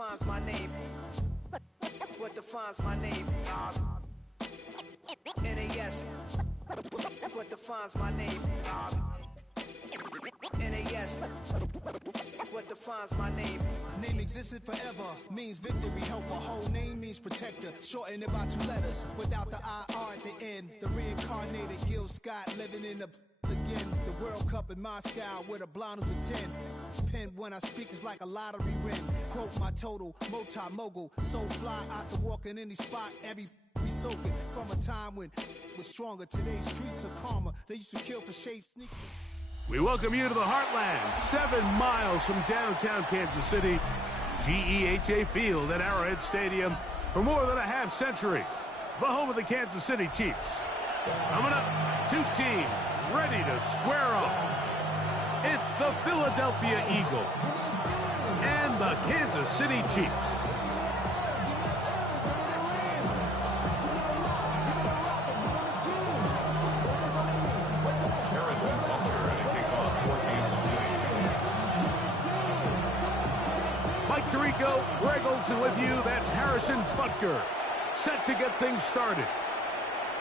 defines my name? What defines my name? NAS. What defines my name? NAS. What defines my name? Name existed forever, means victory, helper. Whole name means protector, shorten it by 2 letters, without the IR at the end. The reincarnated Gil Scott, living in the again. The World Cup in Moscow, with a blonde who's a 10. Pen when I speak is like a lottery win. Quote my total, multi-mogul, so fly out to walk in any spot, every be soaking. From a time when was stronger, today's streets are calmer. They used to kill for shade sneaks. We welcome you to the Heartland, 7 miles from downtown Kansas City, GEHA Field at Arrowhead Stadium for more than a half century. The home of the Kansas City Chiefs. Coming up, 2 teams ready to square off. It's the Philadelphia Eagles and the Kansas City Chiefs. Tirico, Greg Olson with you. That's Harrison Butker. Set to get things started.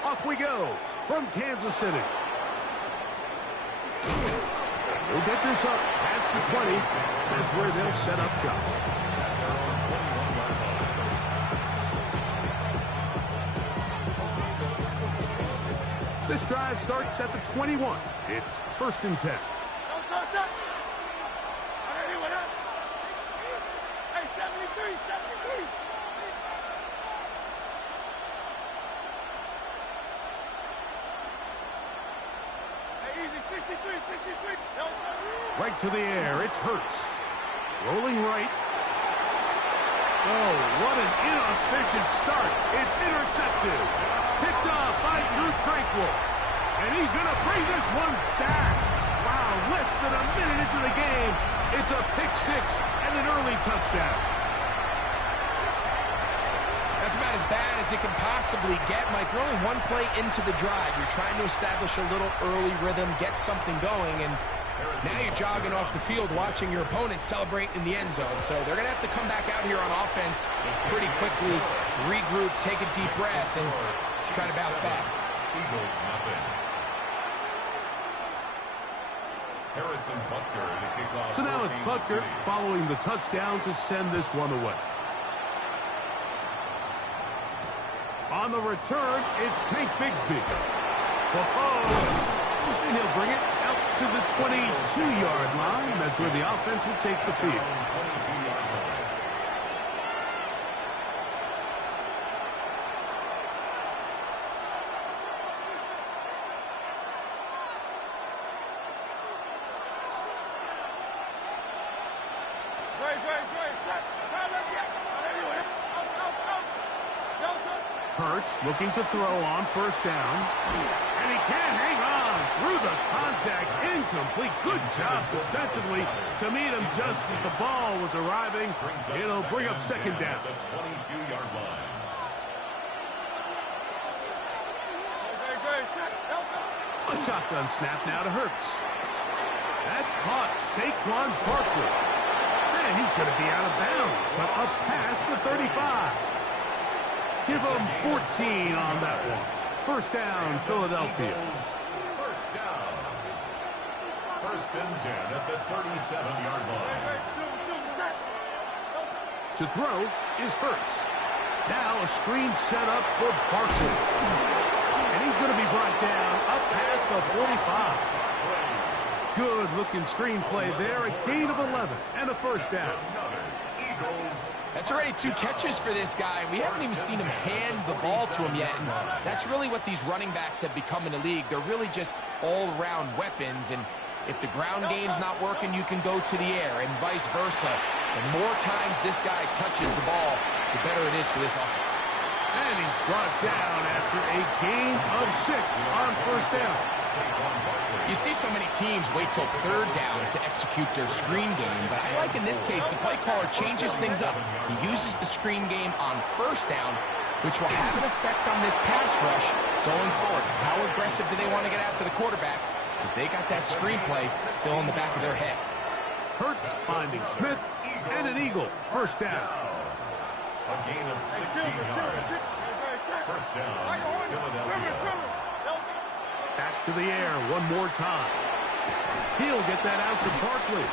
Off we go from Kansas City. We'll get this up past the 20. That's where they'll set up shop. This drive starts at the 21. It's 1st and 10. Right to the air, it's Hurts. Rolling right. Oh, what an inauspicious start. It's intercepted. Picked off by Drew Tranquill. And he's going to bring this one back. Wow, less than a minute into the game. It's a pick 6 and an early touchdown. That's about as bad as it can possibly get, Mike. We're only 1 play into the drive. You're trying to establish a little early rhythm, get something going, and now you're jogging off the field watching your opponent celebrate in the end zone. So they're going to have to come back out here on offense pretty quickly, regroup, take a deep breath, and try to bounce back. Eagles nothing. Harrison Butker to kick off. So now it's Butker following the touchdown to send this one away. On the return, it's Tank Bigsby. And he'll bring it out to the 22-yard line. That's where the offense will take the field. 22-yard line. Hurts looking to throw on 1st down. And he can't hang on through the contact. Incomplete. Good job defensively to meet him just as the ball was arriving. It'll bring up 2nd down. The 22-yard line. A shotgun snap now to Hurts. That's caught. Saquon Barkley. And he's going to be out of bounds, but up past the 35. Give him 14 on that one. 1st down, Philadelphia. 1st down. 1st and 10 at the 37-yard line. To throw is Hurts. Now a screen set up for Barkley. And he's going to be brought down up past the 45. Good-looking screenplay there. A gain of 11 and a 1st down. That's already 2 catches for this guy. We haven't even seen him hand the ball to him yet. And that's really what these running backs have become in the league. They're really just all-around weapons. And if the ground game's not working, you can go to the air and vice versa. The more times this guy touches the ball, the better it is for this offense. And he's brought down after a gain of 6 on 1st down. You see so many teams wait till 3rd down to execute their screen game, but I like in this case the play caller changes things up. He uses the screen game on 1st down, which will have an effect on this pass rush going forward. How aggressive do they want to get after the quarterback? Because they got that screenplay still in the back of their heads. Hurts finding Smith, and an eagle. First down. A gain of 16 yards. First down, Philadelphia. Back to the air one more time. He'll get that out to Barkley.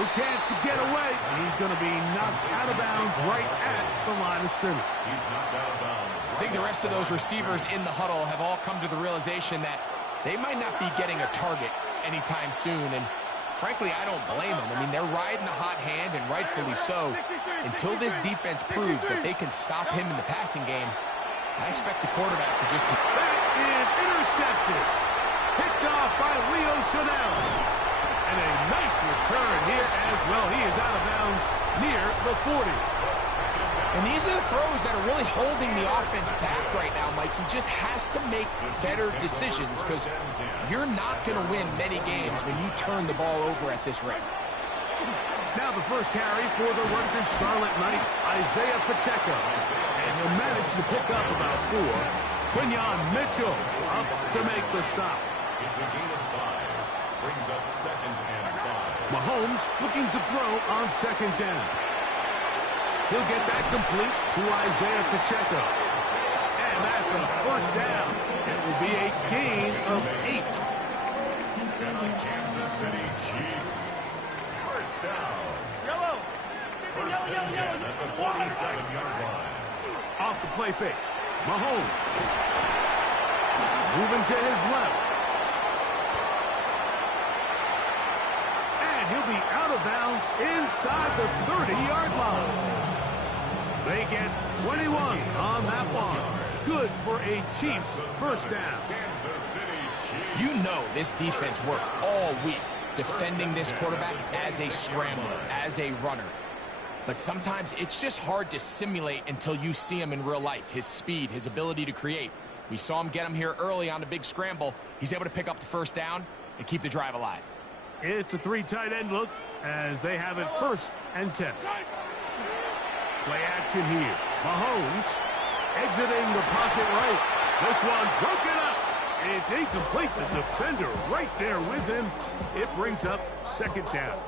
No chance to get away. He's going to be knocked out of bounds right at the line of scrimmage. He's knocked out of bounds. I think the rest of those receivers in the huddle have all come to the realization that they might not be getting a target anytime soon, and frankly, I don't blame them. I mean, they're riding the hot hand, and rightfully so. Until this defense proves that they can stop him in the passing game, I expect the quarterback to just keep... That is intercepted. Picked off by Leo Chanel. And a nice return here as well. He is out of bounds near the 40. And these are the throws that are really holding the offense back right now, Mike. He just has to make better decisions because you're not going to win many games when you turn the ball over at this rate. Now the first carry for the Rutgers Scarlet Knight, Isaiah Pacheco. And he'll manage to pick up about 4. Quinyon Mitchell up to make the stop. It's a gain of 5. Brings up 2nd and 5. Mahomes looking to throw on 2nd down. He'll get that complete to Isaiah Pacheco. And that's a first down. It will be a gain of 8. And the Kansas City Chiefs. First down. First and 10 at the 47-yard line. Off the play fake. Mahomes. Moving to his left. And he'll be out of bounds inside the 30-yard line. They get 21 on that one. Good for a Chiefs first down. Kansas City Chiefs. You know this defense worked all week defending this quarterback as a scrambler, as a runner. But sometimes it's just hard to simulate until you see him in real life. His speed, his ability to create. We saw him get him here early on the big scramble. He's able to pick up the first down and keep the drive alive. It's a 3 tight end look as they have it 1st and 10. Play action here. Mahomes exiting the pocket right. This one broken up. It's incomplete. The defender right there with him. It brings up 2nd down.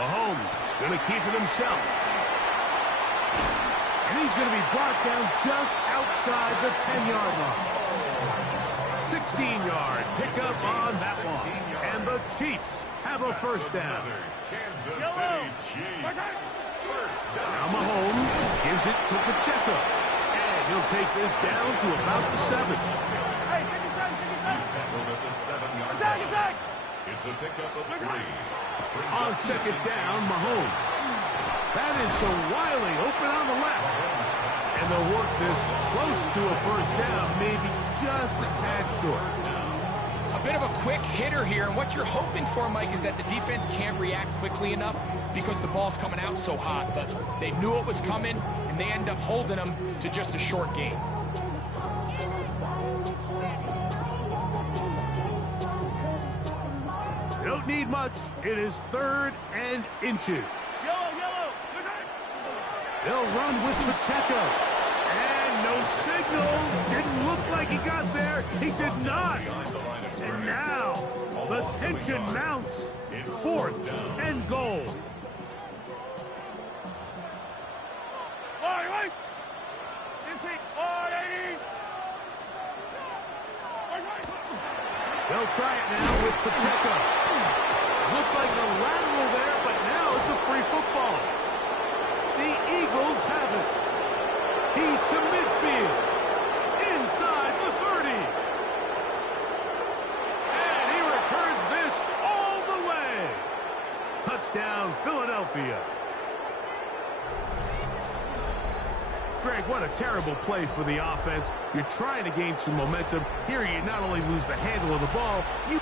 Mahomes going to keep it himself. And he's going to be brought down just outside the 10-yard line. 16-yard pickup on that one. And the Chiefs have a first down. Kansas City Chiefs. First down. Now Mahomes gives it to Pacheco. And he'll take this down to about the 7. He's tackled at the 7-yard line. It's a pickup of 3. On 2nd down, Mahomes. That is to Wiley, open on the left. And they'll work this close to a first down, maybe just a tad short. A bit of a quick hitter here, and what you're hoping for, Mike, is that the defense can't react quickly enough because the ball's coming out so hot. But they knew it was coming, and they end up holding them to just a short gain. They don't need much. It is 3rd and inches. They'll run with Pacheco. And no signal. Didn't look like he got there. He did not. And now the tension mounts. 4th and goal. They'll try it now with Pacheco. Looked like a lateral there, but now it's a free football. The Eagles have it. He's to midfield. Inside the 30. And he returns this all the way. Touchdown, Philadelphia. Greg, what a terrible play for the offense. You're trying to gain some momentum. Here you not only lose the handle of the ball, you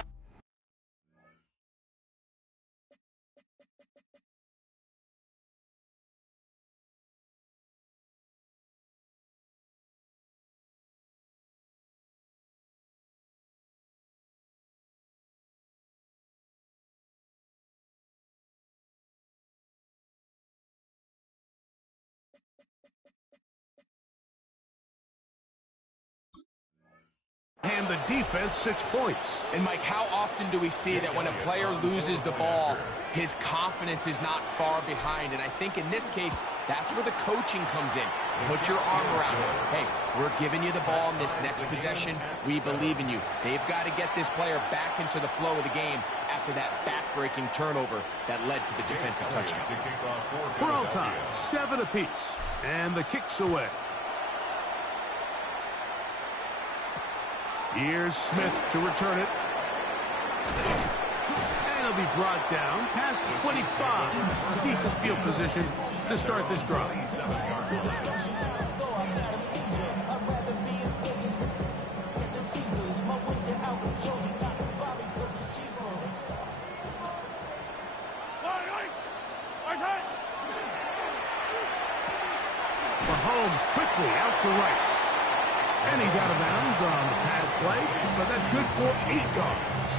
and the defense 6 points. And Mike, how often do we see that when a player loses the ball, his confidence is not far behind? And I think in this case, that's where the coaching comes in. Put your arm around him. Hey, we're giving you the ball in this next possession. We believe in you. They've got to get this player back into the flow of the game after that back-breaking turnover that led to the defensive touchdown. We're all tied, 7 apiece, and the kick's away. Here's Smith to return it. And he'll be brought down past the 25. Decent field position to start this drive. Mahomes quickly out to right. And he's out of bounds on the pass play, but that's good for 8 yards.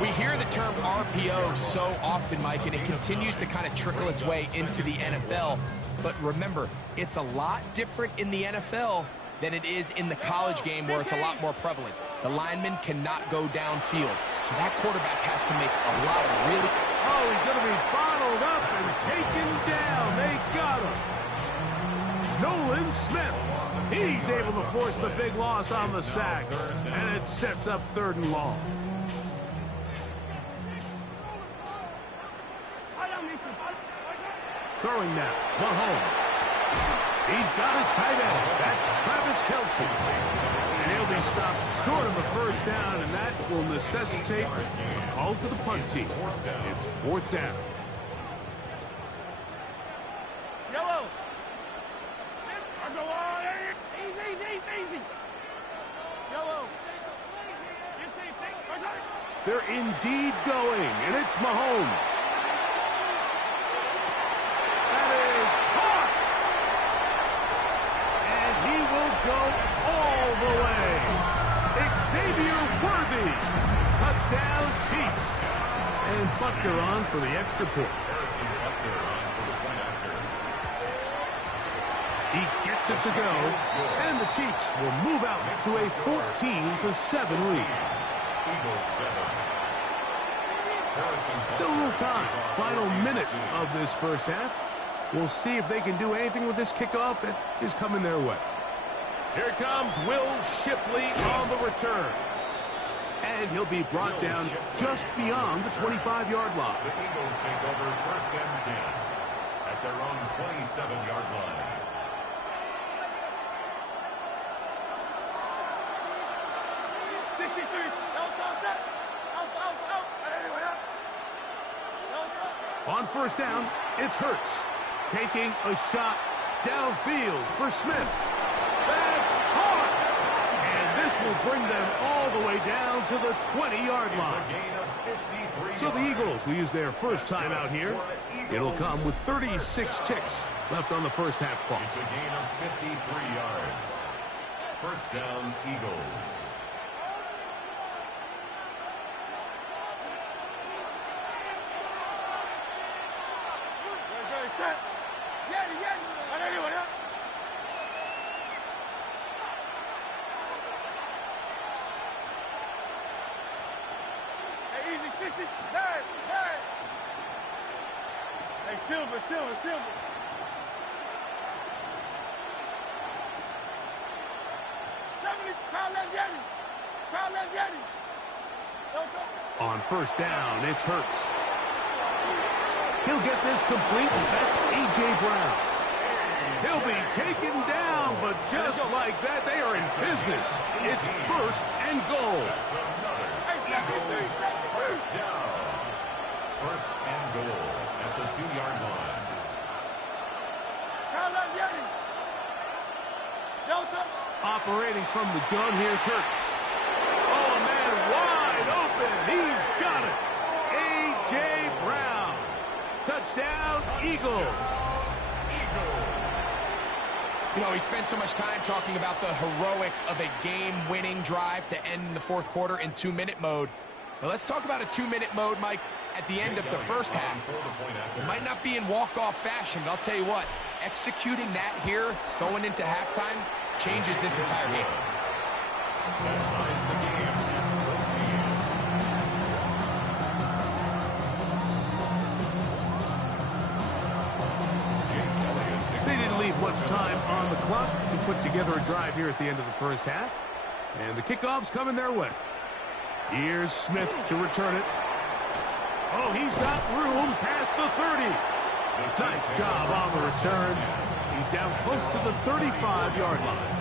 We hear the term RPO so often, Mike, and it continues to kind of trickle its way into the NFL. But remember, it's a lot different in the NFL than it is in the college game where it's a lot more prevalent. The lineman cannot go downfield, so that quarterback has to make a lot of really... Oh, he's going to be bottled up and taken down. They got him. Nolan Smith. He's able to force the big loss on the sack, and it sets up 3rd and long. Throwing now, Mahomes. He's got his tight end. That's Travis Kelce. And he'll be stopped short of a 1st down, and that will necessitate a call to the punt team. It's 4th down. Yellow. Easy. Yellow. They're indeed going, and it's Mahomes. That is caught. And he will go all the way. Xavier Worthy. Touchdown, Chiefs. And Butker on for the extra point. He gets it to go, and the Chiefs will move out to a 14-7 lead. Still a little time. Final minute of this 1st half. We'll see if they can do anything with this kickoff that is coming their way. Here comes Will Shipley on the return. And he'll be brought down just beyond the 25-yard line. The Eagles take over 1st and 10 at their own 27-yard line. On 1st down, it's Hurts taking a shot downfield for Smith. That's caught! And this will bring them all the way down to the 20-yard line. So the Eagles will use their 1st time out here. It'll come with 36 ticks left on the 1st half clock. It's a gain of 53 yards. 1st down, Eagles. Hey, Silver. On 1st down, it's Hurts. He'll get this complete. That's A.J. Brown. He'll be taken down, but just like that, they are in business. It's 1st and goal. Eagles 1st down. 1st and goal at the 2-yard line. Operating from the gun, here's Hurts. Oh, man, wide open. He's got it. A.J. Brown. Touchdown, Eagles. You know, we spent so much time talking about the heroics of a game-winning drive to end the 4th quarter in 2-minute mode. But let's talk about a 2-minute mode, Mike, at the end of the 1st half. It might not be in walk-off fashion, but I'll tell you what, executing that here, going into halftime, changes this entire game. That ties the game at 14. They didn't leave much time on the clock to put together a drive here at the end of the first half. And the kickoff's coming their way. Here's Smith to return it. Oh, he's got room past the 30. Nice job on the return. He's down close to the 35-yard line.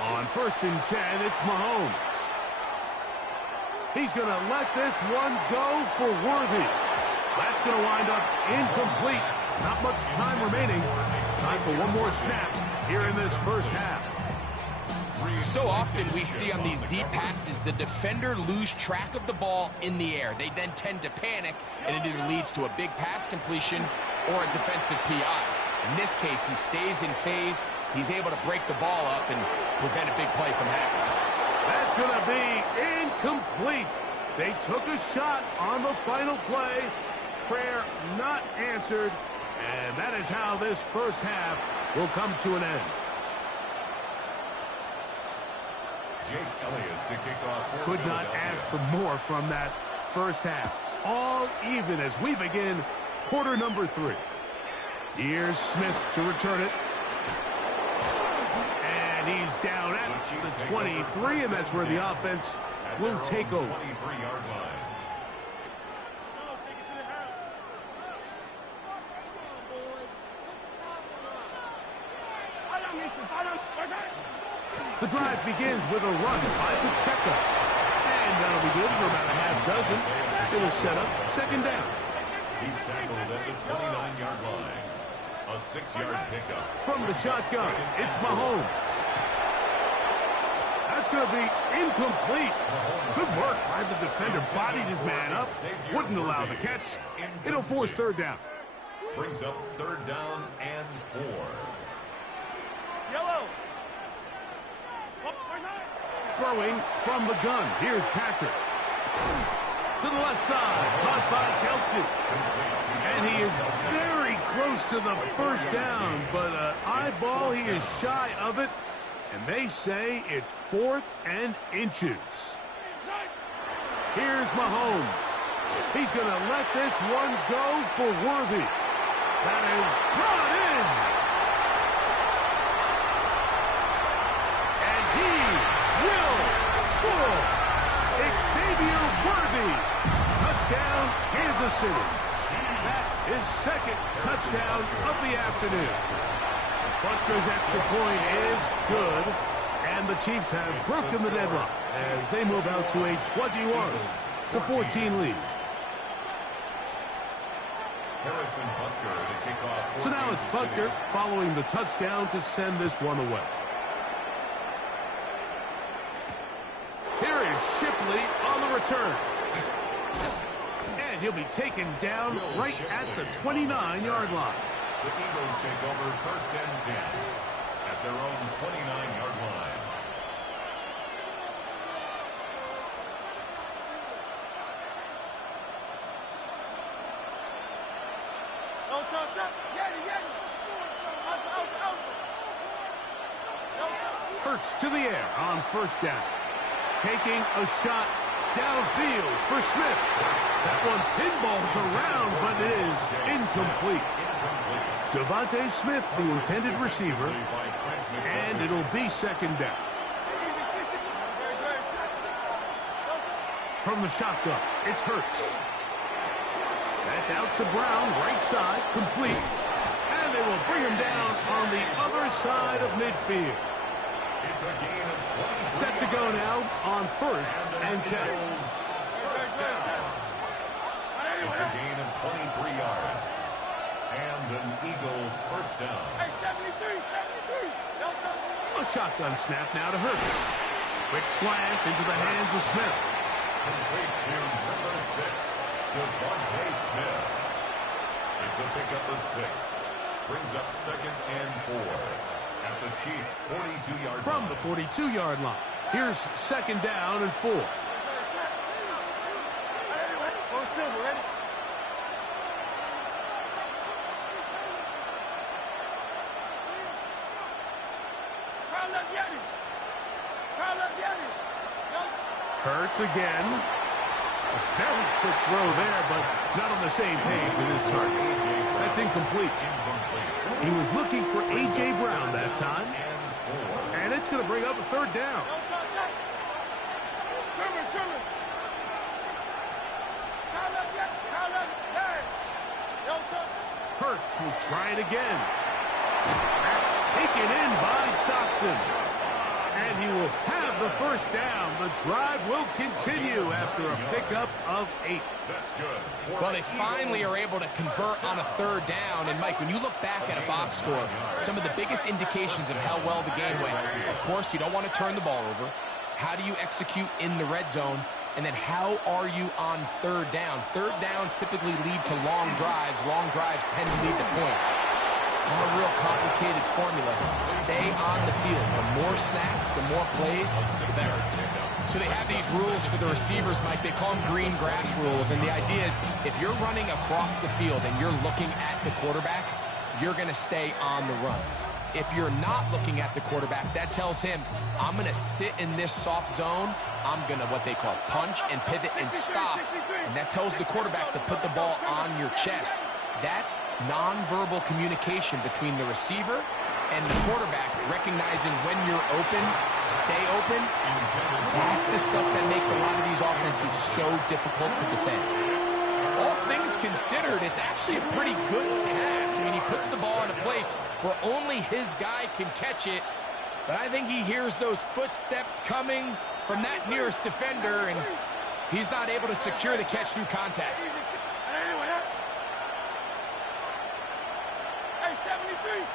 On 1st and 10, it's Mahomes. He's going to let this one go for Worthy. That's going to wind up incomplete. Not much time remaining. Time for one more snap here in this first half. So often we see on these deep passes, the defender lose track of the ball in the air. They then tend to panic, and it either leads to a big pass completion or a defensive PI. In this case, he stays in phase. He's able to break the ball up and prevent a big play from happening. That's going to be incomplete. They took a shot on the final play. Prayer not answered. And that is how this first half will come to an end. Jake Elliott to kick off. Could not ask for more from that first half. All even as we begin quarter number 3. Here's Smith to return it. And he's down at the 23, and that's where the offense will take over. 23-yard line. The drive begins with a run by Pacheco. And that'll be good for about a half dozen. It'll set up second down. He's tackled at the 29-yard line. A 6-yard pickup. From the shotgun, it's Mahomes. That's going to be incomplete. Good work by the defender. Bodied his man up. Wouldn't allow the catch. It'll force third down. Brings up 3rd down and 4. Yellow. Throwing from the gun. Here's Patrick. To the left side. Caught by Kelsey. And he is very close to the first down, but eyeball, he is shy of it. And they say it's 4th and inches. Here's Mahomes. He's going to let this one go for Worthy. That is brought in. And he will score. Xavier Worthy. Touchdown, Kansas City. That is 2nd touchdown of the afternoon. Butker's extra point is good, and the Chiefs have broken the deadlock as they move out to a 21-14 lead. Harrison Butker to kick off. So now it's Butker following the touchdown to send this one away. Here is Shipley on the return. And he'll be taken down right at the 29-yard line. The Eagles take over 1st and 10 at their own 29-yard line. Hurts to the air on 1st down. Taking a shot downfield for Smith. That one pinballs around, but it is incomplete. Devontae Smith, the intended receiver, and it'll be 2nd down. From the shotgun, it's Hurts. That's out to Brown, right side, complete. And they will bring him down on the other side of midfield. It's a gain of 23. Set to go now on 1st and 10. First down. It's a gain of 23 yards. And an Eagle first down. A shotgun snap now to Hurts. Quick slant into the hands of Smith. Complete to number 6, Devontae Smith. It's a pickup of 6. Brings up 2nd and 4 at the Chiefs' 42-yard line. From the 42-yard line, here's 2nd down and 4. Go Silver, ready? Carl up, Yeti. Carl up, Yeti. Hurts again. A very quick throw there, but not on the same page with his target. That's incomplete. He was looking for A.J. Brown that time. And it's going to bring up a 3rd down. Hurts will try it again. That's taken in by Dotson. And he will have the 1st down. The drive will continue after a pickup of 8. That's good. Well, they finally are able to convert on a 3rd down. And, Mike, when you look back at a box score, some of the biggest indications of how well the game went, of course, you don't want to turn the ball over. How do you execute in the red zone? And then how are you on 3rd down? 3rd downs typically lead to long drives. Long drives tend to lead to points. It's not a real complicated formula. Stay on the field. The more snaps, the more plays, the better. So they have these rules for the receivers, Mike. They call them green grass rules. And the idea is if you're running across the field and you're looking at the quarterback, you're going to stay on the run. If you're not looking at the quarterback, that tells him, I'm going to sit in this soft zone. I'm going to what they call punch and pivot and stop. And that tells the quarterback to put the ball on your chest. That nonverbal communication between the receiver and the quarterback, recognizing when you're open, stay open, that's the stuff that makes a lot of these offenses so difficult to defend. All things considered, it's actually a pretty good pass. I mean, he puts the ball in a place where only his guy can catch it, but I think he hears those footsteps coming from that nearest defender, and he's not able to secure the catch through contact. Hey, 73.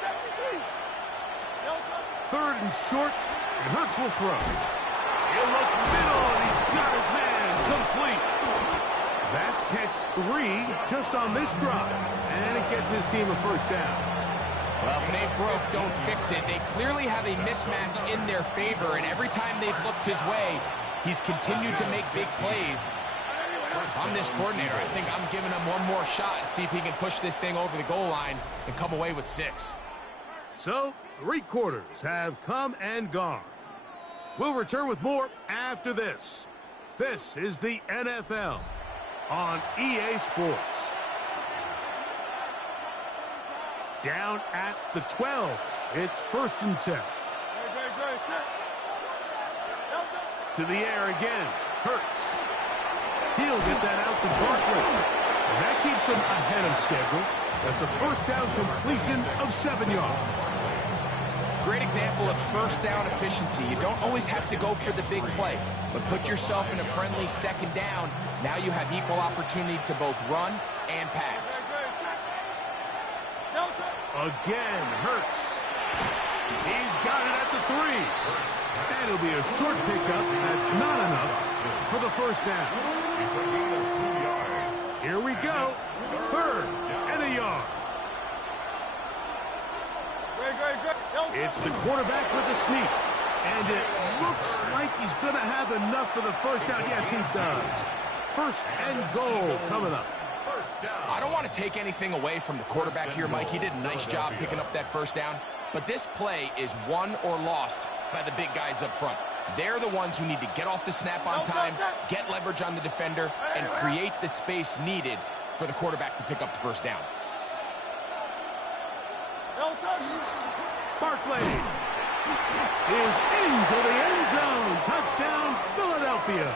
3rd and short, and Hurts will throw. He'll look middle, and he's got his man complete. That's catch 3 just on this drive, and it gets his team a 1st down. Well, if it ain't broke, don't fix it. They clearly have a mismatch in their favor, and every time they've looked his way, he's continued to make big plays. If I'm this coordinator, I think I'm giving him one more shot and see if he can push this thing over the goal line and come away with 6. So, 3 quarters have come and gone. We'll return with more after this. This is the NFL on EA Sports. Down at the 12. It's 1st and 10. To the air again. Hurts. He'll get that out to Barkley. And that keeps him ahead of schedule. That's a 1st down completion of 7 yards. Great example of 1st down efficiency. You don't always have to go for the big play, but put yourself in a friendly 2nd down. Now you have equal opportunity to both run and pass. Again, Hurts. He's got it at the 3. And it'll be a short pickup. That's not enough for the 1st down. Here we go. 3rd and a yard. It's the quarterback with the sneak. And it looks like he's going to have enough for the 1st down. Yes, he does. 1st and goal coming up. I don't want to take anything away from the quarterback here, Mike. He did a nice job picking up that 1st down. But this play is won or lost by the big guys up front. They're the ones who need to get off the snap on time, get leverage on the defender, and create the space needed for the quarterback to pick up the 1st down. Barkley is into the end zone. Touchdown, Philadelphia.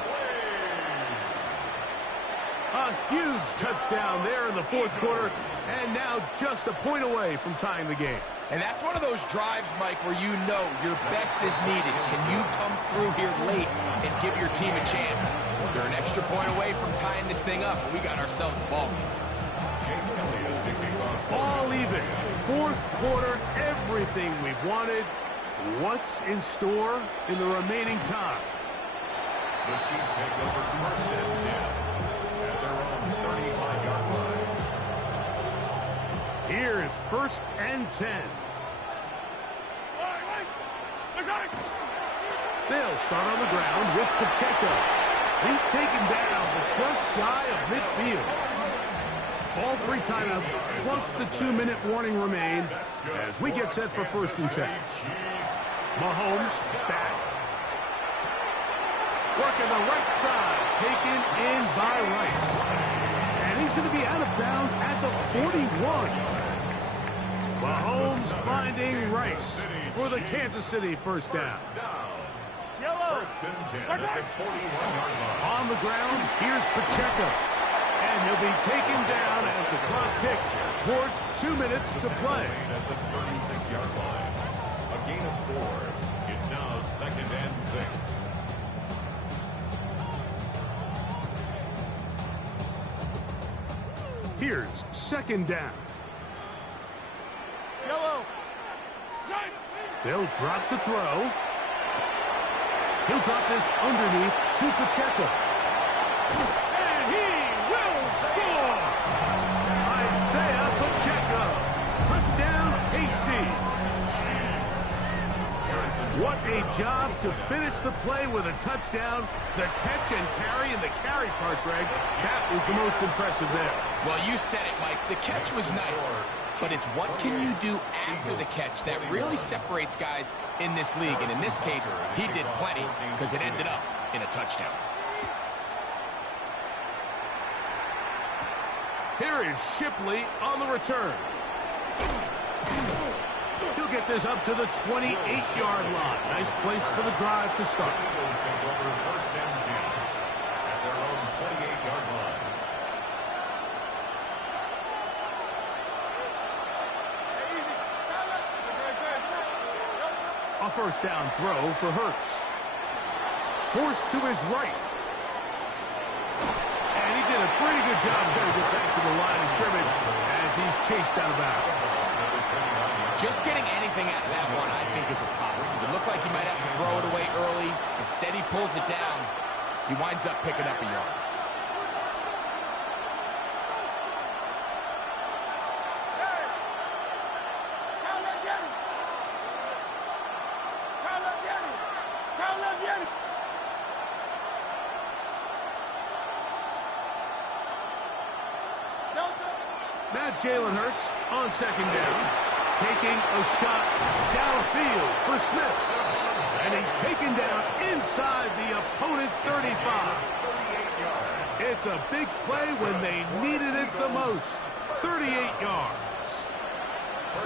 A huge touchdown there in the 4th quarter, and now just a point away from tying the game. And that's one of those drives, Mike, where you know your best is needed. Can you come through here late and give your team a chance? They're an extra point away from tying this thing up, but we got ourselves a ball. All even. 4th quarter, everything we've wanted. What's in store in the remaining time? The Chiefs take over 1st and 10 at their own 35-yard line. Here's 1st and 10. They'll start on the ground with Pacheco. He's taken down, but just shy of midfield. All 3 timeouts, plus the 2-minute warning remain as we get set for 1st and 10. Mahomes back. Working the right side, taken in by Rice. And he's going to be out of bounds at the 41. Mahomes finding Rice for the Kansas City 1st down. First and 10 at the 41-yard line. On the ground, here's Pacheco. And he'll be taken down as the clock ticks towards 2 minutes to play. At the 36-yard line. A gain of 4. It's now 2nd and 6. Here's 2nd down. They'll drop to throw. He'll drop this underneath to Pacheco. And he will score! Isaiah Pacheco. Touchdown, KC. What a job to finish the play with a touchdown. The catch and carry, and the carry part, Greg, that was the most impressive there. Well, you said it, Mike. The catch was nice. But it's what can you do after the catch that really separates guys in this league. And in this case, he did plenty because it ended up in a touchdown. Here is Shipley on the return. He'll get this up to the 28-yard line. Nice place for the drive to start. Eagles can go for 1st and 10 at their own 28-yard line. A 1st down throw for Hurts. Forced to his right. And he did a pretty good job there to get back to the line of scrimmage as he's chased out of bounds. Just getting anything out of that one, I think, is a positive. It looked like he might have to throw it away early. Instead, he pulls it down. He winds up picking up a yard. Now Jalen Hurts on 2nd down, taking a shot downfield for Smith. And he's taken down inside the opponent's 35. It's a big play when they needed it the most. 38 yards.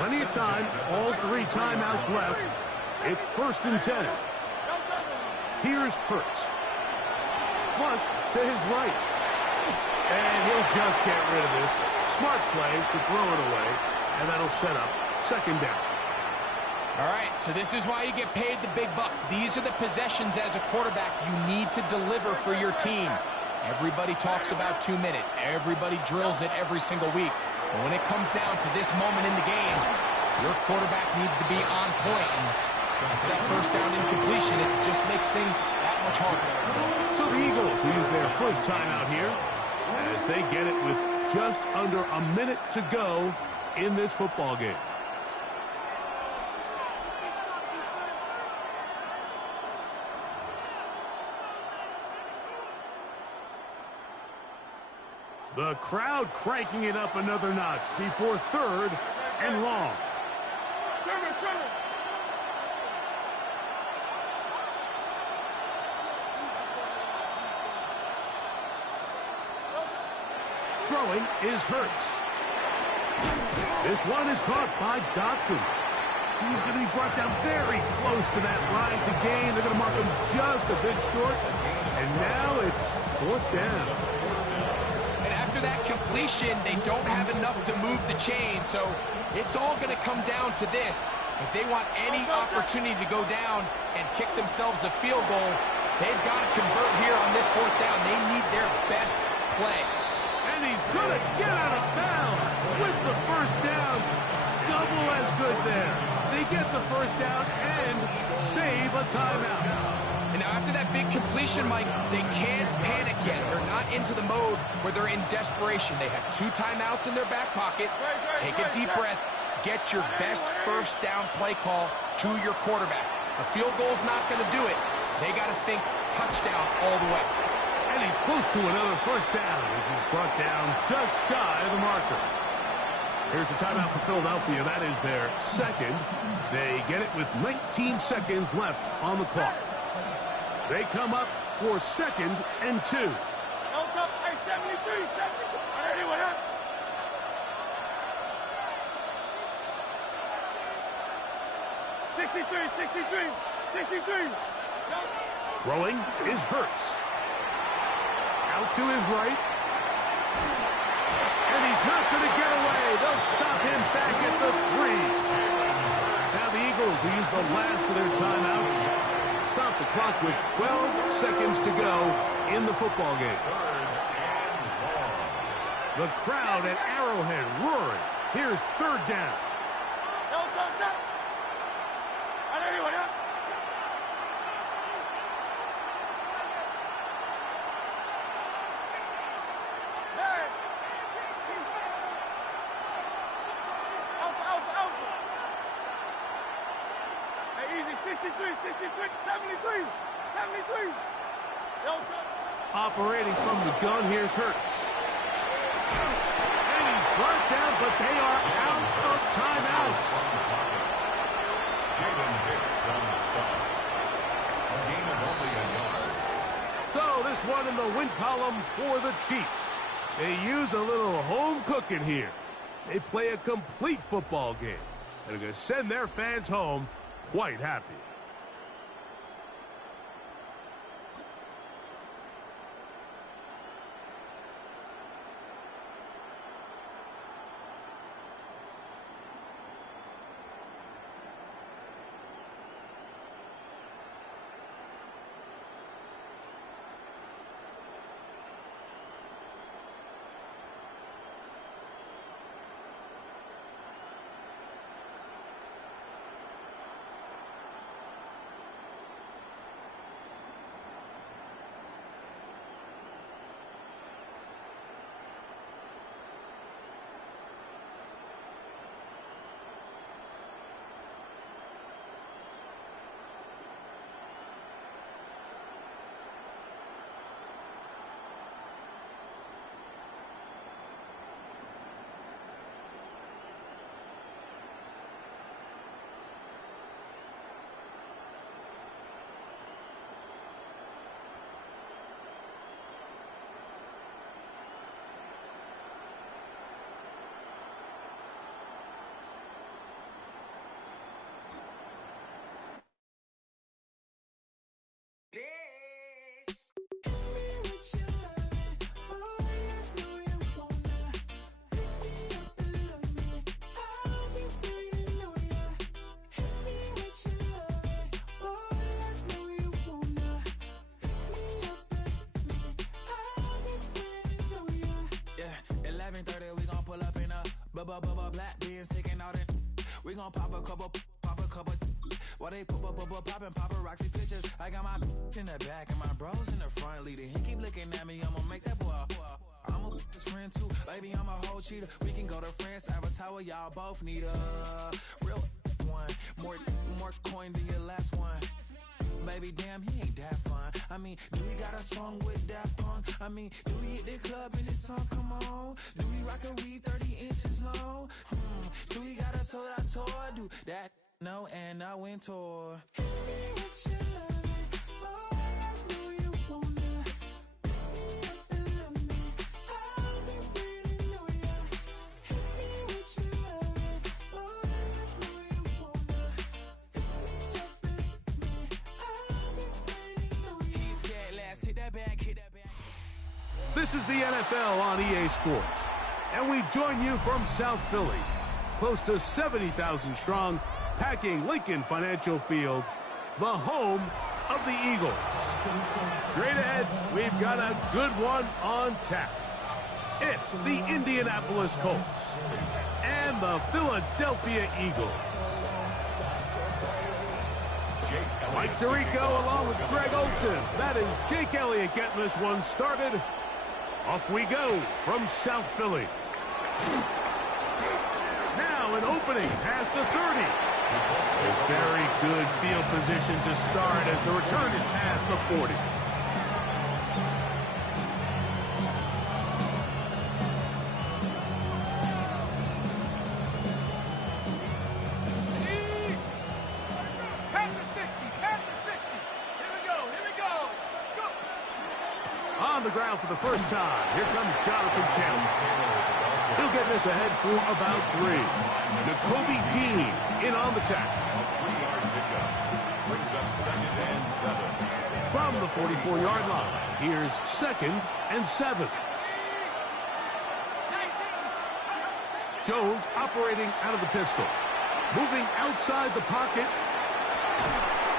Plenty of time, all 3 timeouts left. It's 1st and 10. Here's Hurts. Flush to his right. And he'll just get rid of this. Smart play to throw it away, and that'll set up 2nd down. All right, so this is why you get paid the big bucks. These are the possessions as a quarterback you need to deliver for your team. Everybody talks about 2 minutes. Everybody drills it every single week. But when it comes down to this moment in the game, your quarterback needs to be on point. And after that 1st down incompletion, it just makes things that much harder. So the Eagles will use their 1st timeout here as they get it with just under a minute to go in this football game. The crowd cranking it up another notch before 3rd and long. Throwing is Hurts. This one is caught by Dotson. He's going to be brought down very close to that line to gain. They're going to mark him just a bit short. And now it's 4th down. And after that completion, they don't have enough to move the chain. So it's all going to come down to this. If they want any opportunity to go down and kick themselves a field goal, they've got to convert here on this 4th down. They need their best play. And he's going to get out of bounds with the 1st down. Double as good there. They get the 1st down and save a timeout. And now after that big completion, Mike, they can't panic yet. They're not into the mode where they're in desperation. They have 2 timeouts in their back pocket. Take a deep breath. Get your best first down play call to your quarterback. A field goal's not going to do it. They got to think touchdown all the way. And he's close to another first down as he's brought down just shy of the marker. Here's a timeout for Philadelphia. That is their second. They get it with 19 seconds left on the clock. They come up for 2nd and 2. Hey, 73, 73. Anyone else? 63, 63, 63. Throwing is Hurts. Out to his right. And he's not going to get away. They'll stop him back at the 3. Now the Eagles will use the last of their timeouts. Stop the clock with 12 seconds to go in the football game. The crowd at Arrowhead roaring. Here's 3rd down. Anyone else? Hey, easy, 63, 63, 73, 73. Operating from the gun, here's Hurts. And he's brought down, but they are out of timeouts. Jaden Hicks on the stop. A gain of only a yard. So this one in the win column for the Chiefs. They use a little home cooking here. They play a complete football game. And are going to send their fans home quite happy. Black beans taking out it. We gon' pop a couple. While they poppin' paparazzi pictures. I got my in the back and my bros in the front leading. He keep looking at me, I'ma make that boy. I'm a his friend too, baby, I'm a whole cheater. We can go to France, Avatar, y'all both need a real one. More coin than your last one. Baby, damn, he ain't that fun. I mean, do we got a song with that punk? I mean, do we hit the club in this song? Come on. Do we rock a weed 30 inches long? Do we got a sold out tour? Do that? No, and I went tour. This is the NFL on EA Sports, and we join you from South Philly, close to 70,000 strong, packing Lincoln Financial Field, the home of the Eagles. Straight ahead, we've got a good one on tap. It's the Indianapolis Colts and the Philadelphia Eagles. Mike Tirico along with Greg Olson. That is Jake Elliott getting this one started. Off we go from South Philly. Now an opening past the 30. A very good field position to start as the return is past the 40. On the ground for the first time. Here comes Jonathan Taylor. He'll get this ahead for about 3. N'Kobe Dean in on the tackle. Brings up 2nd and 7. From the 44-yard line, here's 2nd and 7. Jones operating out of the pistol. Moving outside the pocket.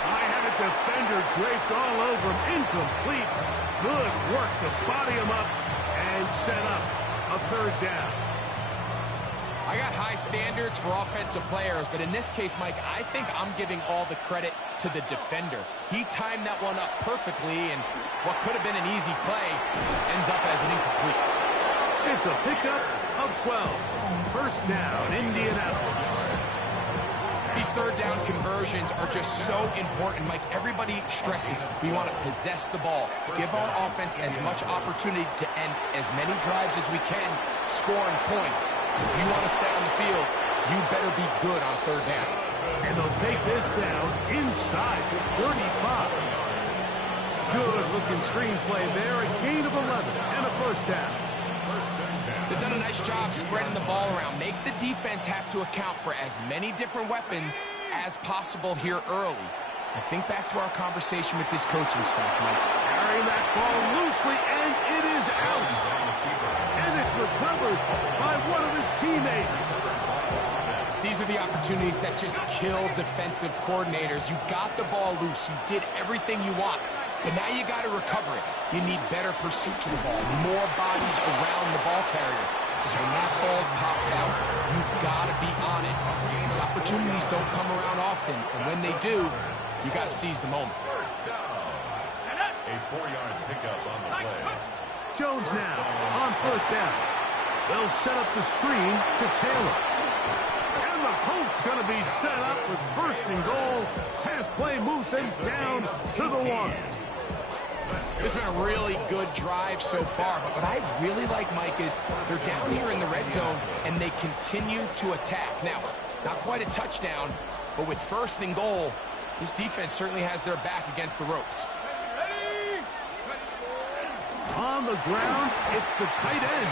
I have a defender draped all over him. Incomplete. Good work to body him up and set up a 3rd down. I got high standards for offensive players, but in this case, Mike, I think I'm giving all the credit to the defender. He timed that one up perfectly, and what could have been an easy play ends up as an incomplete. It's a pickup of 12. First down, Indianapolis. These 3rd down conversions are just so important, Mike. Everybody stresses we want to possess the ball, give our offense as much opportunity to end as many drives as we can, scoring points. If you want to stay on the field, you better be good on 3rd down. And they'll take this down inside the 35. Good-looking screenplay there, a gain of 11 and a first down. They've done a nice job spreading the ball around. Make the defense have to account for as many different weapons as possible here early. I think back to our conversation with this coaching staff, Mike. Carrying that ball loosely, and it is out. And it's recovered by one of his teammates. These are the opportunities that just kill defensive coordinators. You got the ball loose. You did everything you want. But now you got to recover it. You need better pursuit to the ball, more bodies around the ball carrier. Because when that ball pops out, you've got to be on it. These opportunities don't come around often, and when they do, you got to seize the moment. First down. A 4-yard pickup on the play. Jones now on first down. They'll set up the screen to Taylor. And the Colts going to be set up with 1st and goal. Pass play moves things down to the 1. It's been a really good drive so far, but what I really like, Mike, is they're down here in the red zone, and they continue to attack. Now, not quite a touchdown, but with 1st and goal, this defense certainly has their back against the ropes. On the ground, it's the tight end,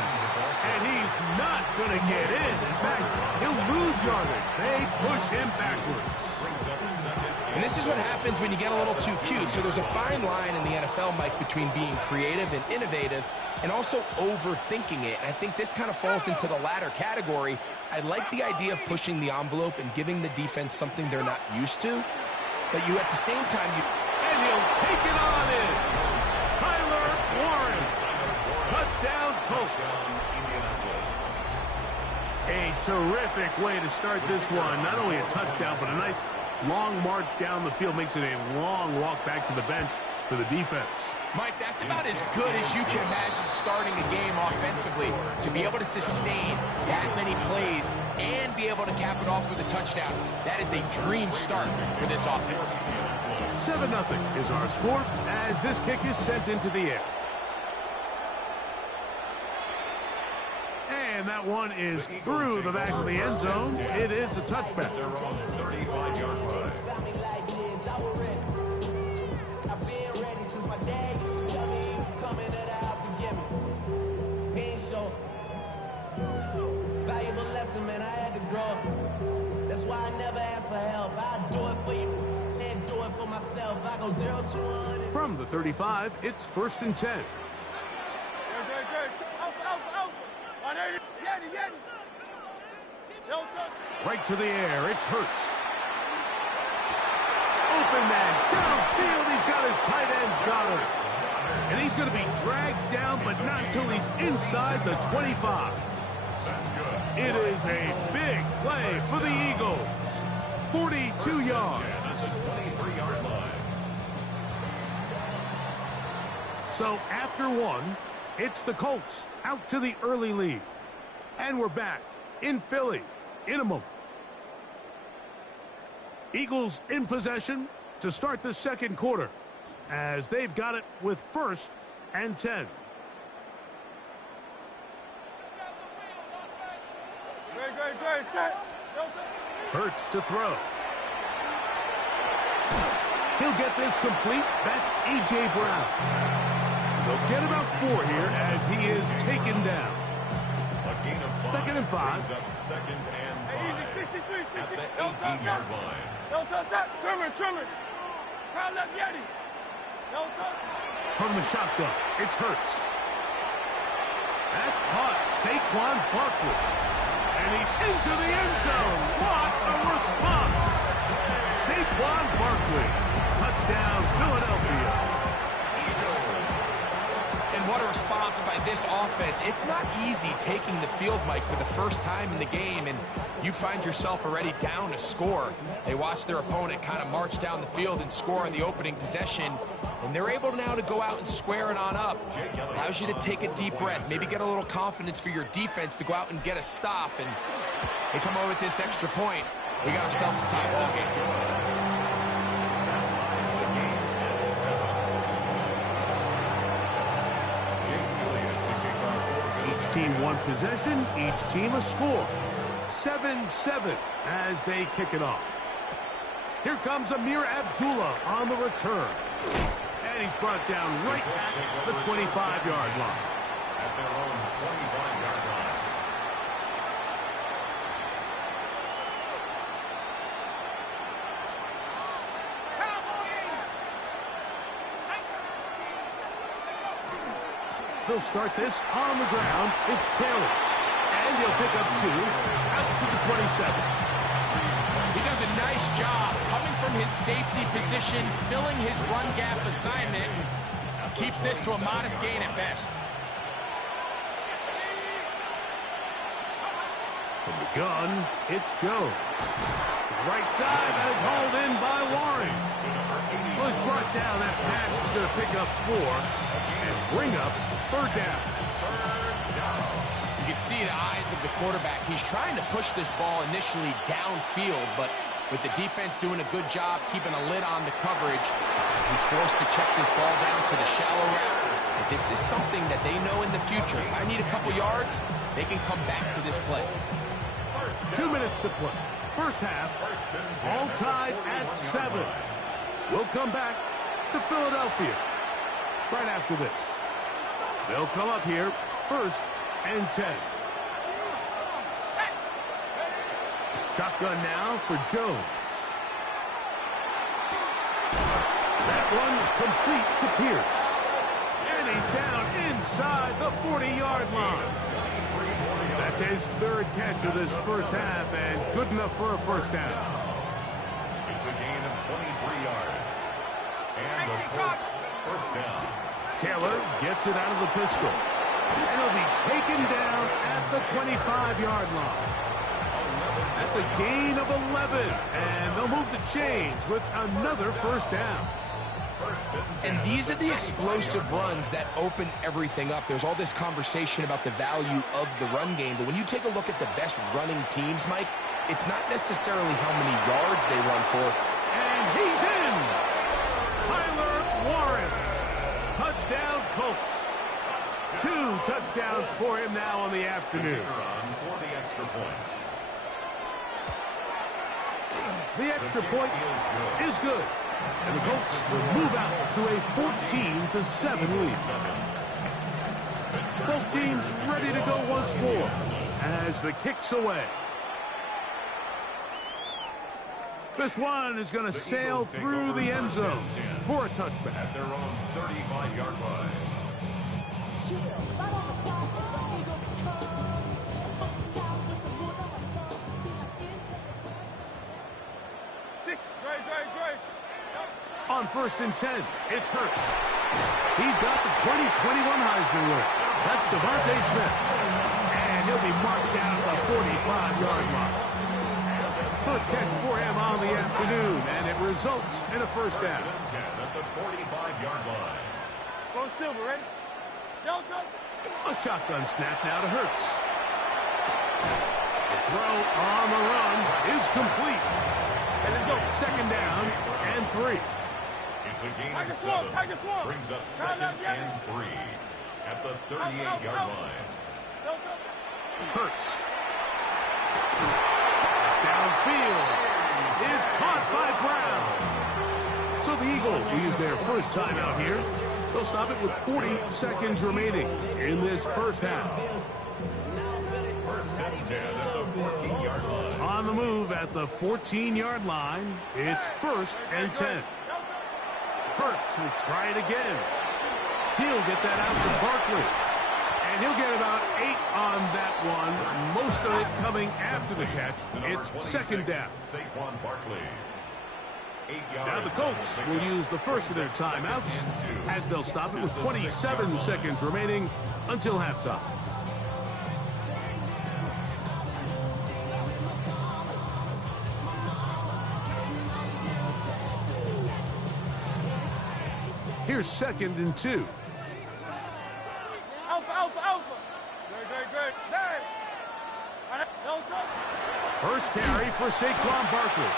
and he's not going to get in. In fact, he'll lose yardage. They push him backwards. And this is what happens when you get a little too cute. So there's a fine line in the NFL, Mike, between being creative and innovative and also overthinking it. And I think this kind of falls into the latter category. I like the idea of pushing the envelope and giving the defense something they're not used to. But you, at the same time, And he'll take it on in. Tyler Warren. Touchdown, Colts. A terrific way to start this one. Not only a touchdown, but a nice long march down the field. Makes it a long walk back to the bench for the defense. Mike, that's about as good as you can imagine starting a game offensively. To be able to sustain that many plays and be able to cap it off with a touchdown, that is a dream start for this offense. 7-0 is our score as this kick is sent into the air. And that one is through the back of the end zone. It is a touchback. They're on the 35-yard line. I've been ready since my dad used to tell me he would come into the house to get me. He ain't show. Valuable lesson, man, I had to grow up. That's why I never ask for help. I do it for you and do it for myself. I go 0 to 100. From the 35, it's 1st and 10. Right to the air, it's Hurts. Open man, downfield, he's got his tight end Goddard. And he's going to be dragged down, but not until he's inside the 25. That's good. It is a big play for the Eagles. 42 yards. the 23-yard line. So after one, it's the Colts out to the early lead. And we're back in Philly in a moment. Eagles in possession to start the second quarter as they've got it with 1st and 10. Hurts to throw. He'll get this complete. That's A.J. Brown. They'll get about 4 here as he is taken down. A gain of 5. 2nd and 5. Brings up 2nd and 5 at the 18-yard line. Don't touch that. Trimmer. Crown left Yeti. Don't touch. From the shotgun, it's Hurts. That's caught. Saquon Barkley. And he's into the end zone. What a response. Saquon Barkley. Touchdown, Philadelphia. And what a response by this offense. It's not easy taking the field, Mike, for the first time in the game, and you find yourself already down a score. They watch their opponent kind of march down the field and score on the opening possession, and they're able now to go out and square it on up. Allows you to take a deep breath, maybe get a little confidence for your defense to go out and get a stop, and they come over with this extra point. We got ourselves a tie ball game. Team one possession, each team a score. 7-7 as they kick it off. Here comes Amir Abdullah on the return. And he's brought down right at the 25-yard line. At their own 25-yard line. They'll start this on the ground. It's Taylor. And he'll pick up 2 out to the 27. He does a nice job coming from his safety position, filling his run gap assignment, and keeps this to a modest gain at best. From the gun, it's Jones. Right side is hauled in by Warren. Well, he's brought down. That pass is going to pick up 4 and bring up 3rd down. You can see the eyes of the quarterback. He's trying to push this ball initially downfield, but with the defense doing a good job keeping a lid on the coverage, he's forced to check this ball down to the shallow route. But this is something that they know in the future. If I need a couple yards, they can come back to this play. 2 minutes to play. First half, all tied at 7. We'll come back to Philadelphia right after this. They'll come up here, 1st and 10. Shotgun now for Jones. That one complete to Pierce. And he's down inside the 40-yard line. That's his 3rd catch of this first half and good enough for a 1st down. It's a gain of 23 yards. And the Colts 1st down. Taylor gets it out of the pistol. And he'll be taken down at the 25-yard line. That's a gain of 11. And they'll move the chains with another 1st down. And these are the explosive runs that open everything up. There's all this conversation about the value of the run game, but when you take a look at the best running teams, Mike, it's not necessarily how many yards they run for. And he's in! Tyler Warren. Touchdown Colts. 2 touchdowns for him now on the afternoon. For the extra point. The extra point is good. And the Colts will move out to a 14-7 lead. Both teams ready to go once more as the kick's away. This one is going to sail through the end zone for a touchback. At their own 35-yard line. On 1st and 10, it's Hurts. He's got the 2021 Heisman winner. That's Devontae Smith. And he'll be marked down at the 45-yard line. first catch for him on the afternoon, and it results in a first down. 10 at the 45-yard line. Go Silver, ready? No, go. A shotgun snap now to Hurts. The throw on the run is complete. Hey, let's go. Second down and 3. It's a gain Tiger of Swamp, 7. Tiger Swamp. Brings up Time second out, Yanni. and 3 at the 38-yard line. No, go. Hurts. Pass downfield is caught by Brown. So the Eagles will use their first timeout here. They'll stop it with 40 seconds remaining in this first half. First and 10 at the 14-yard line. On the move at the 14-yard line, it's first and 10. Hurts will try it again. He'll get that out to Barkley. And he'll get about 8 on that one. Most of it coming after the catch. It's second down. Saquon Barkley. 8 yards. Now the Colts will use the first of their timeouts as they'll stop it with 27 seconds remaining until halftime. Here's second and 2. Alpha, alpha, alpha. Good, good, good. There. No touch. First carry for Saquon Barkley.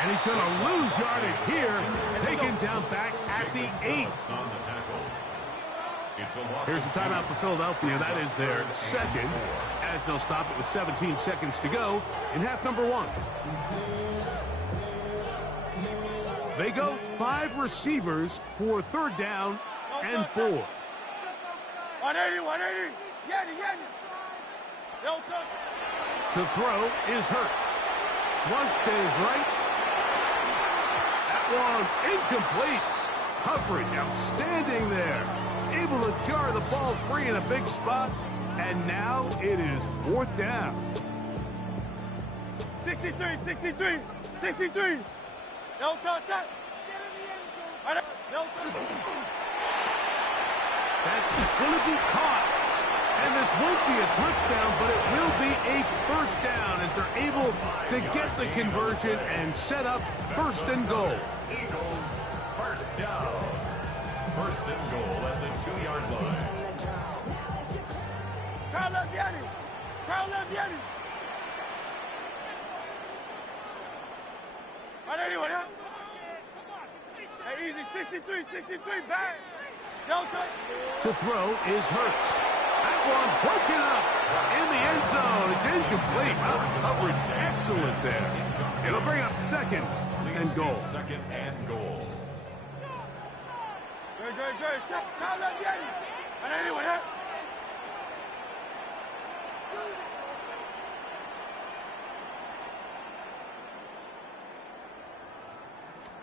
And he's going to lose yardage here. Taken down back at the 8. On the tackle. It's a loss. Here's a timeout for Philadelphia. That is their second, as they'll stop it with 17 seconds to go in half number 1. They go 5 receivers for third down and 4. 180, 180. Yanni, Yanni. No touch. To throw is Hurts. Flush to his right. That one incomplete. Coverage outstanding there. Able to jar the ball free in a big spot. And now it is fourth down. 63, 63, 63. No touch. No touch. That's going to be caught. And this won't be a touchdown, but it will be a first down as they're able to get the conversion and set up first and goal. Eagles, first down. First and goal at the 2-yard line. Try left Yanni. Try left Yanni. 180, Hey, easy. 63, 63. Back. No touch. To throw is Hurts. That one broken up in the end zone. It's incomplete. Well, coverage excellent there. It'll bring up second and goal. Second and goal. Good, good, good. Try left Yanni. 180,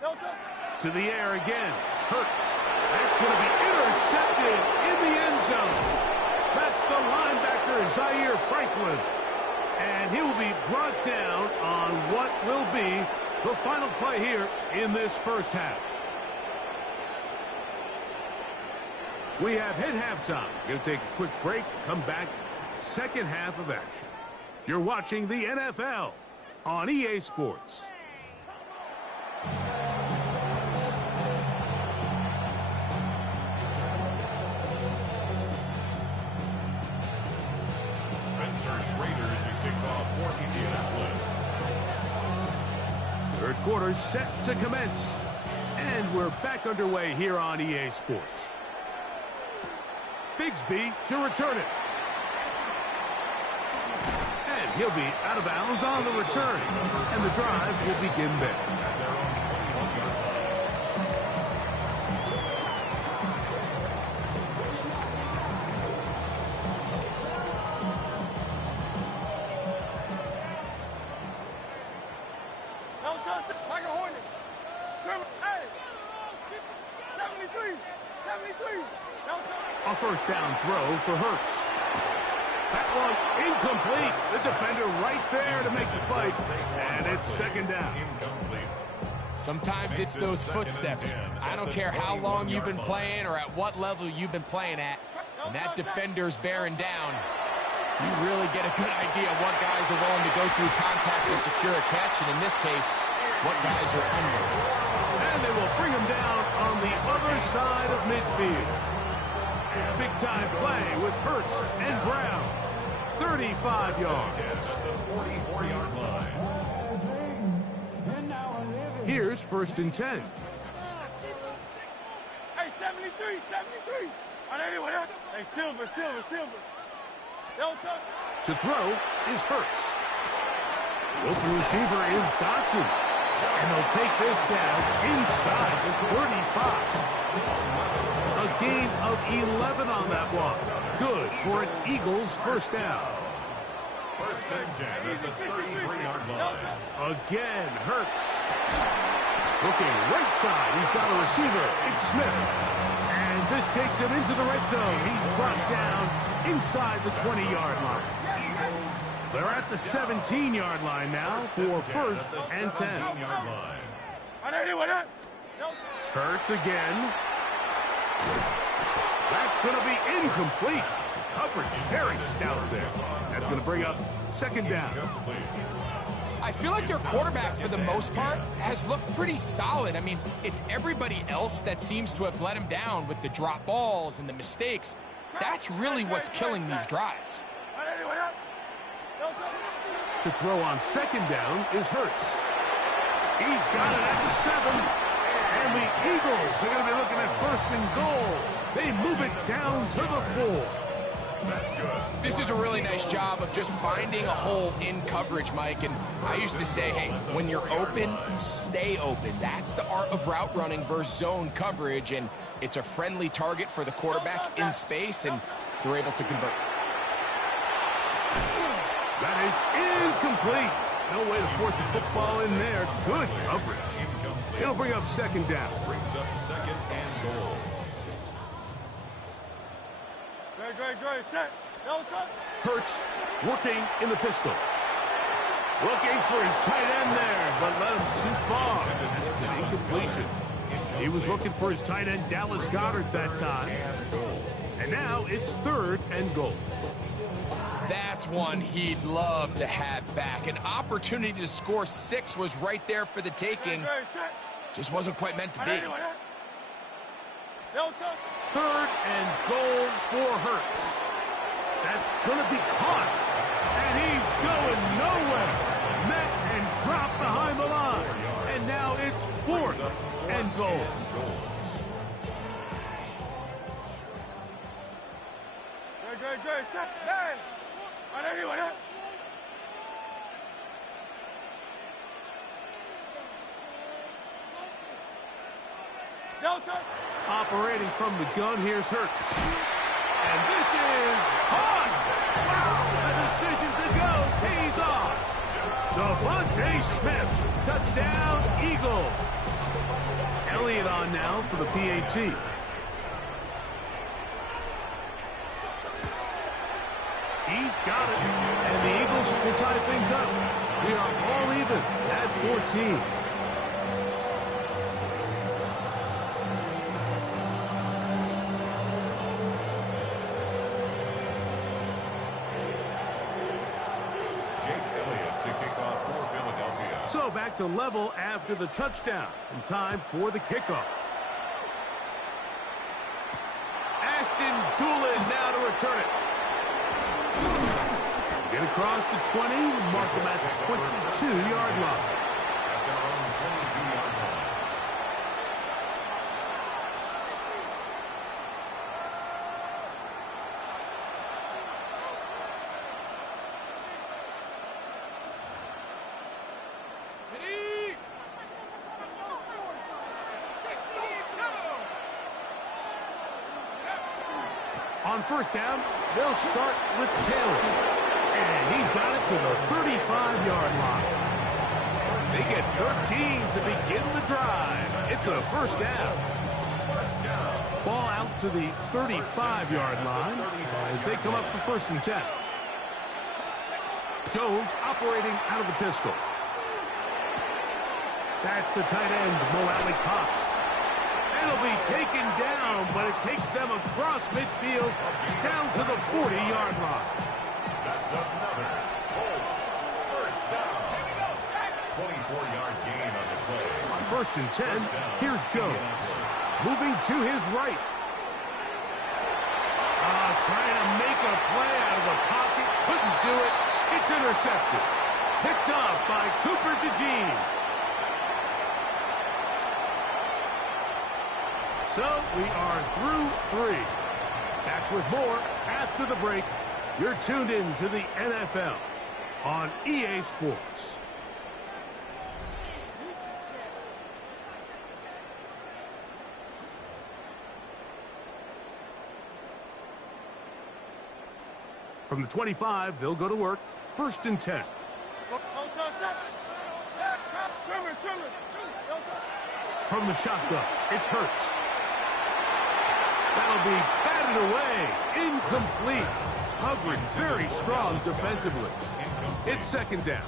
No touch. To the air again. Hurts. That's going to be intercepted in the end zone. That's the linebacker, Zaire Franklin. And he will be brought down on what will be the final play here in this first half. We have hit halftime. Going to take a quick break, come back, second half of action. You're watching the NFL on EA Sports. Third quarter set to commence. And we're back underway here on EA Sports. Bigsby to return it. And he'll be out of bounds on the return. And the drive will begin there. A first down throw for Hurts. That one incomplete. The defender right there to make the fight. And it's second down. Sometimes it's those footsteps. I don't care how long you've been playing or at what level you've been playing at. And that defender's bearing down. You really get a good idea of what guys are willing to go through contact to secure a catch, and in this case, what guys are under. And they will bring him down on the other side of midfield. Big-time play with Hurts and Brown. 35 yards. Here's 1st and 10. Hey, 73, 73. Hey, silver. To throw is Hurts. The open receiver is Dotson. And they'll take this down inside the 35. A gain of 11 on that one. Good for an Eagles 1st down. 1st and 10 at the 33-yard line. Again, Hurts. Looking right side. He's got a receiver. It's Smith. And this takes him into the red zone. He's brought down inside the 20-yard line. They're at the 17-yard line now for 1st and 10. Hurts again. That's going to be incomplete. Coverage very stout there. That's going to bring up 2nd down. I feel like their quarterback, for the most part, has looked pretty solid. I mean, it's everybody else that seems to have let him down with the drop balls and the mistakes. That's really what's killing these drives. To throw on 2nd down is Hurts. He's got it at the 7. And the Eagles are going to be looking at 1st and goal. They move it down to the 4. That's good. This is a really nice job of just finding a hole in coverage, Mike. And I used to say, hey, when you're open, stay open. That's the art of route running versus zone coverage. And it's a friendly target for the quarterback in space, and they're able to convert. That is incomplete. No way to force the football in there. Good coverage. It'll bring up 2nd down. Brings up 2nd and goal. Great. Set. Hurts working in the pistol. Looking for his tight end there, but led him too far. It's an incompletion. He was looking for his tight end, Dallas Goedert, that time. And now it's 3rd and goal. That's one he'd love to have back. An opportunity to score 6 was right there for the taking. Just wasn't quite meant to be. 3rd and goal for Hurts. That's going to be caught. And he's going nowhere. Met and dropped behind the line. And now it's 4th and goal. Great. Set. Hey. Operating from the gun, here's Hurts. And this is caught! Wow, the decision to go pays off. Devontae Smith, touchdown, Eagles. Elliott on now for the PAT. He's got it, and the Eagles will tie things up. We are all even at 14. So back to level after the touchdown, and time for the kickoff. Ashton Doolin now to return it. Get across the 20, mark them at the 22-yard line. At their own 22-yard line. On 1st down, they'll start with Taylor. And he's got it to the 35-yard line. They get 13 to begin the drive. It's a 1st down. Ball out to the 35-yard line as they come up for 1st and 10. Jones operating out of the pistol. That's the tight end, Mo Alley Cox. It'll be taken down, but it takes them across midfield down to the 40-yard line. another Colts first down. 24-yard gain on the play. On 1st and 10, here's Jones. Moving to his right. Trying to make a play out of the pocket. Couldn't do it. It's intercepted. Picked off by Cooper DeJean. So we are through 3. Back with more after the break. You're tuned in to the NFL on EA Sports. From the 25, they'll go to work. 1st and 10. From the shotgun, it's Hurts. That'll be batted away. Incomplete. Coverage very strong defensively. It's 2nd down.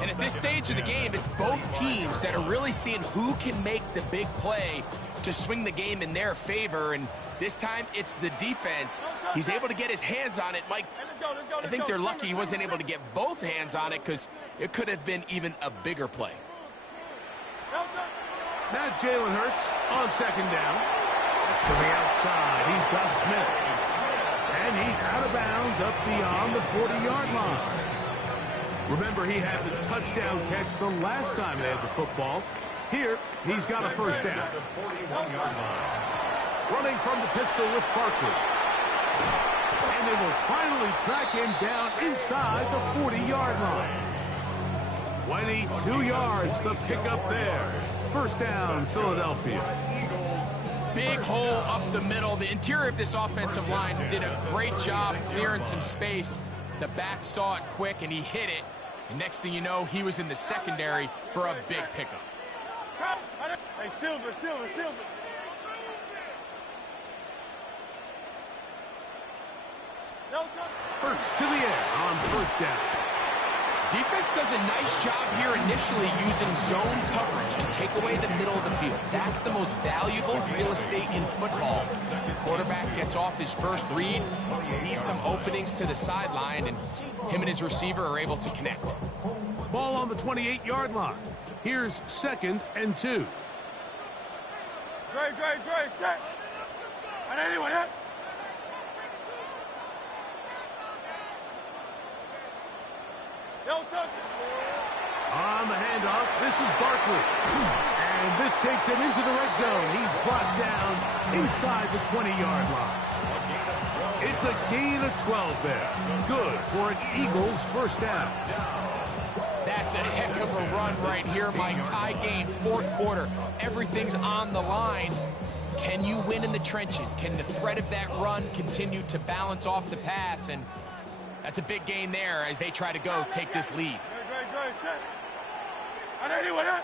And at this stage of the game, it's both teams that are really seeing who can make the big play to swing the game in their favor. And this time, it's the defense. He's able to get his hands on it. Mike, I think they're lucky he wasn't able to get both hands on it because it could have been even a bigger play. Now Jalen Hurts on 2nd down. To the outside, he's got Smith. And he's out of bounds up beyond the 40-yard line. Remember, he had the touchdown catch the last time they had the football. Here, he's got a 1st down. Running from the pistol with Barkley. And they will finally track him down inside the 40-yard line. 22 yards, the pickup there. 1st down, Philadelphia. Big hole up the middle. The interior of this offensive line did a great job clearing some space. The back saw it quick, and he hit it. And next thing you know, he was in the secondary for a big pickup. Hey, Silver. Hurts to the air on 1st down. Defense does a nice job here initially using zone coverage to take away the middle of the field. That's the most valuable real estate in football. The quarterback gets off his first read, sees some openings to the sideline, and him and his receiver are able to connect. Ball on the 28-yard line. Here's 2nd and 2. Great, set. And anyone hit? On the handoff, this is Barkley. And this takes him into the red zone. He's brought down inside the 20-yard line. It's a gain of 12 there. Good for an Eagles 1st down. That's a heck of a run right here, Mike. Tie game, 4th quarter. Everything's on the line. Can you win in the trenches? Can the threat of that run continue to balance off the pass? And that's a big gain there as they try to go take this lead. Great, set. And anyone hit?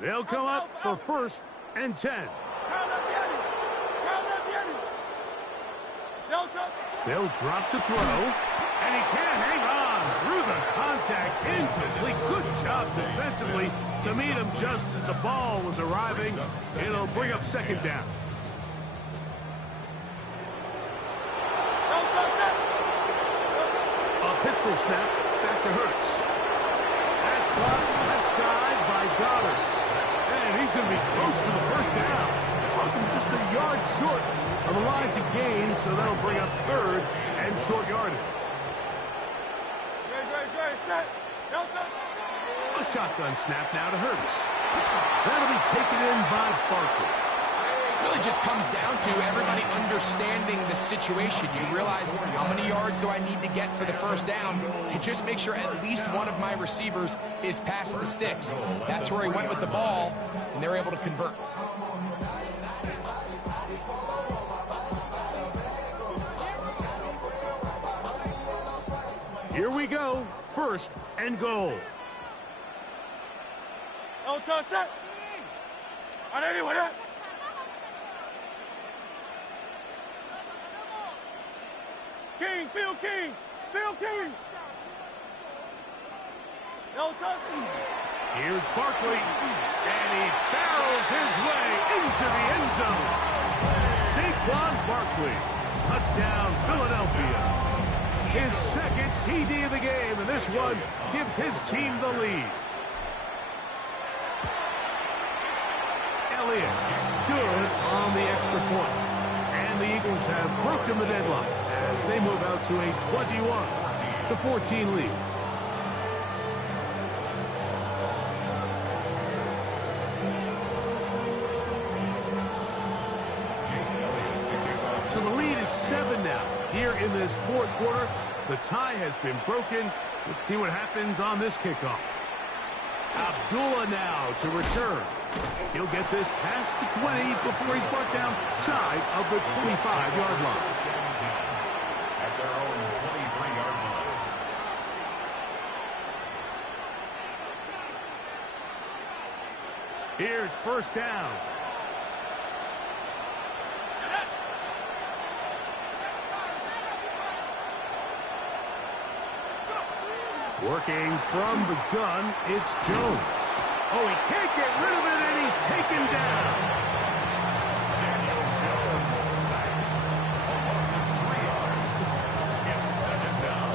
They'll come up for 1st and 10. They'll drop to throw, and he can't hang on through the contact. Incomplete. Good job defensively to meet him just as the ball was arriving. It'll bring up 2nd down. A pistol snap back to Hurts. That's blocked left side by Goddard. And he's going to be close to the 1st down. Welcome just a yard short of the line to gain, so that'll bring up 3rd and short yardage. Great, set. A shotgun snap now to Hurts. That'll be taken in by Barkley. Really just comes down to everybody understanding the situation. You realize how many yards do I need to get for the 1st down, and just make sure at least one of my receivers is past the sticks. That's where he went with the ball, and they're able to convert. Here we go. 1st and goal. Set. And anyone hit? Phil King. Here's Barkley, and he barrels his way into the end zone. Saquon Barkley, touchdown Philadelphia. His second TD of the game, and this one gives his team the lead. Elliott, good on the extra point. And the Eagles have broken the deadlock as they move out to a 21-14 lead. So the lead is 7 now. Here in this fourth quarter, the tie has been broken. Let's see what happens on this kickoff. Abdullah now to return. He'll get this past the 20 before he's brought down shy of the 25-yard line. At their own 23-yard line. Here's first down. Working from the gun, it's Jones. Oh, he can't get rid of it, and he's taken down. Daniel Jones sacked. Almost 3 yards. It's 2nd down.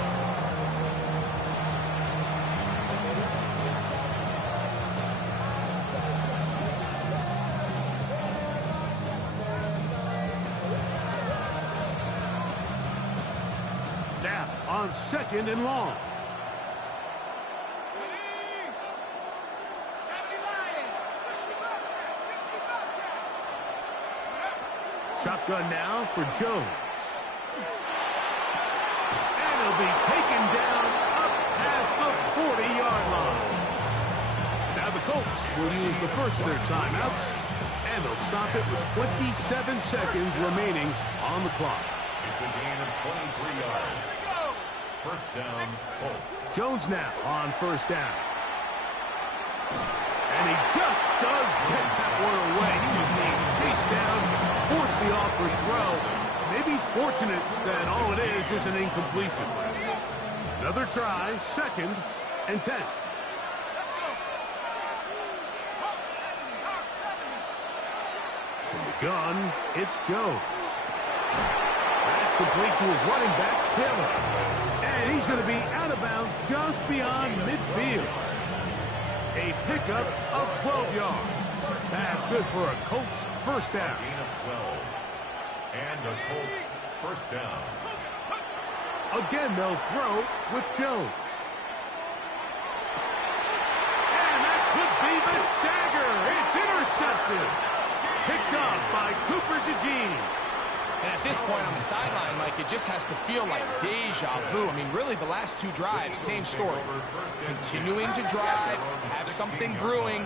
Now on 2nd and long. Shotgun now for Jones. And he'll be taken down up past the 40-yard line. Now the Colts will use the first of their timeouts, and they'll stop it with 27 seconds remaining on the clock. It's a gain of 23 yards. First down, Colts. Jones now on first down. And he just does get that one away. He was being chased down, forced the awkward throw. Maybe he's fortunate that all it is an incompletion. Another try, 2nd and 10. From the gun, it's Jones. That's complete to his running back, Taylor. And he's going to be out of bounds just beyond midfield. A pickup of 12 yards. That's good for a Colts first down. Gain of 12. And a Colts first down. Again, they'll throw with Jones. And that could be the dagger. It's intercepted. Picked up by Cooper DeJean. And at this point on the sideline, Mike, it just has to feel like deja vu. I mean, really, the last 2 drives, same story. Continuing to drive, have something brewing,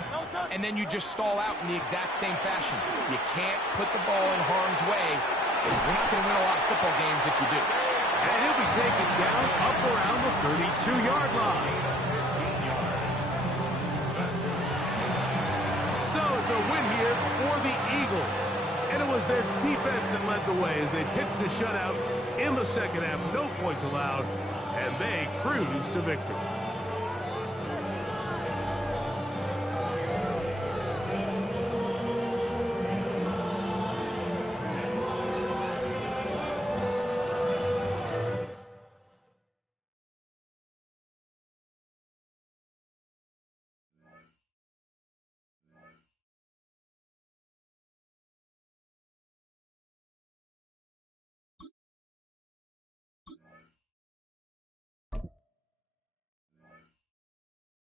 and then you just stall out in the exact same fashion. You can't put the ball in harm's way. You're not going to win a lot of football games if you do. And he'll be taken down up around the 32-yard line. So it's a win here for the Eagles. And it was their defense that led the way as they pitched a shutout in the second half. No points allowed, and they cruised to victory.